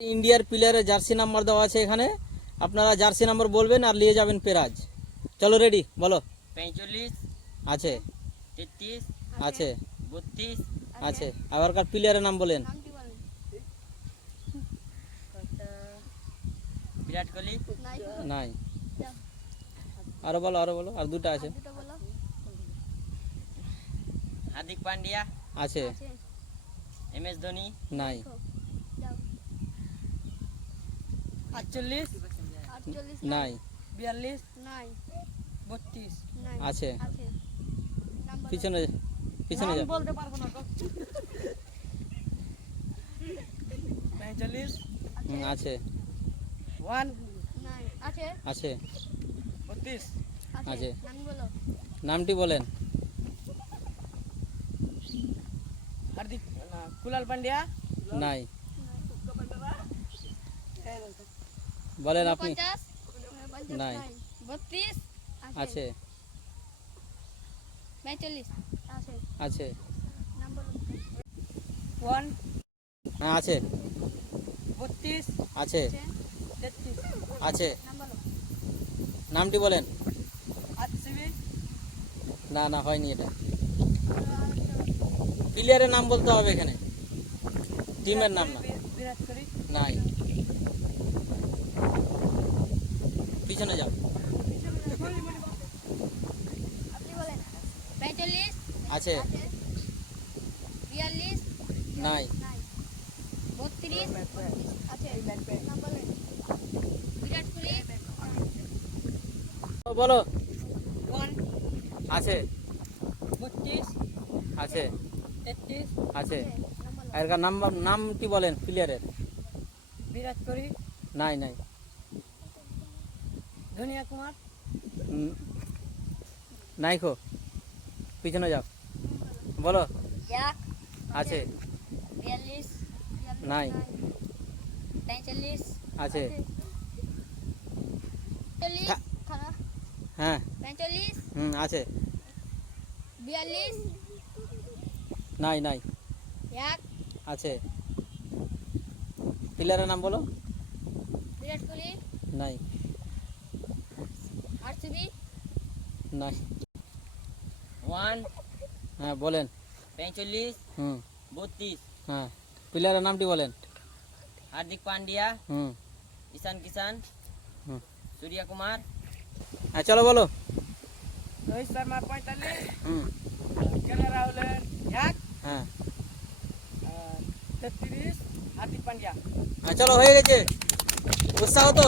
ইন্ডিয়ার প্লেয়ারের jersey number দেওয়া আছে এখানে, আপনারা জার্সি নাম্বার বলবেন আর নিয়ে যাবেন প্রাইজ। চলো রেডি, বলো। 45 আছে 33 আছে 32 আছে। আবারকার প্লেয়ারের নাম বলেন। বিরাট কোহলি নাই। আরো বলো, আরো বলো, আর দুটো আছে। হার্দিক পান্ডিয়া আছে MS ধোনি নাই। 48 নাই 42 নাই 32 আছে। আছে পিছনে পিছনে যা। বলতে পারবো না তো 45 আছে 1 নাই আছে আছে 32 আছে। নাম বলো নামটি বলেন। হার্দিক কুলাল পান্ডিয়া নাই। বলেন আপনি। 50 নাই। 32 আছে 42 আছে আছে। নাম বলো 1 হ্যাঁ আছে 32 আছে 33 আছে। নাম বলো নামটি বলেন। RCB না না, হয়নি এটা। প্লেয়ারের নাম বলতে হবে এখানে, টিমের নাম না। বিরাট কোহলি নাই। পিছনে যাও। আপনি বলেন 45 আছে 42 নাই। নাই 32 আছে নাম বলেন বিরাট কোহলি বলো। 1 আছে 32 আছে 33 আছে। নাম বলো এর নামটি বলেন প্লেয়ারের। বিরাট কোহলি নাই নাই। ধনিয়া কুমার উম, নাই খো। পিছনে যাও, বলো। 1 আছে 42 নাই। 43 আছে 40 খানা হ্যাঁ 45 আছে 42 নাই নাই 1 আছে। প্লেয়ারের নাম বলো। বিরাট কোহলি নাই RCB নাই। 1 হ্যাঁ বলেন। 45 হুম 32 হ্যাঁ। প্লেয়ারের নামটি বলেন। हार्दिक पांड्या হুম ईशान किशन হুম सूर्या कुमार হ্যাঁ চলো বলো। रोहित शर्मा 45 হুম राहुल 1 হ্যাঁ 33 हार्दिक पांड्या হ্যাঁ চলো, হয়ে গেছে। উৎসাহ তো।